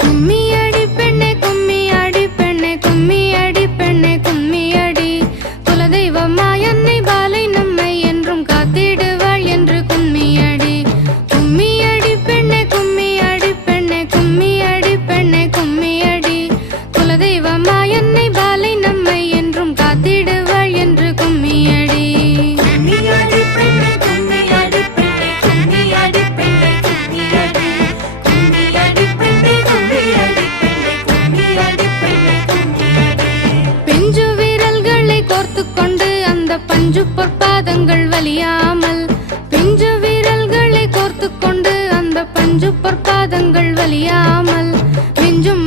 கும்மியடி பெண்ணே கும்மியடி பெண்ணே கும்மியடி பெண்ணே கும்மியடி குலதெய்வமாய் அன்னை பாலை நம்மை என்றும் காத்திடுவாள் என்று கும்மியடி கும்மியடி பெண்ணே கும்மியடி பெண்ணே கும்மியடி பெண்ணே கும்மியடி குலதெய்வமாய் அன்னை பாலை நம்மை என்றும் காத்திடுவாள் என்று கும்மியடி கும்மியடி பெண்ணே கும்மியடி பெண்ணே கும்மியடி பெண்ணே கும்மியடி கும்மியடி பெண்ணே கும்மியடி பெண்ணே கும்மியடி பெண்ணே கும்மியடி பிஞ்சு விரல்களை கோர்த்து கொண்டு அந்த பஞ்சு பொற்பாதங்கள் வலியாமல் பிஞ்சு விரல்களை கோர்த்து கொண்டு அந்த பஞ்சு பொற்பாதங்கள் வலியாமல் மிஞ்சும்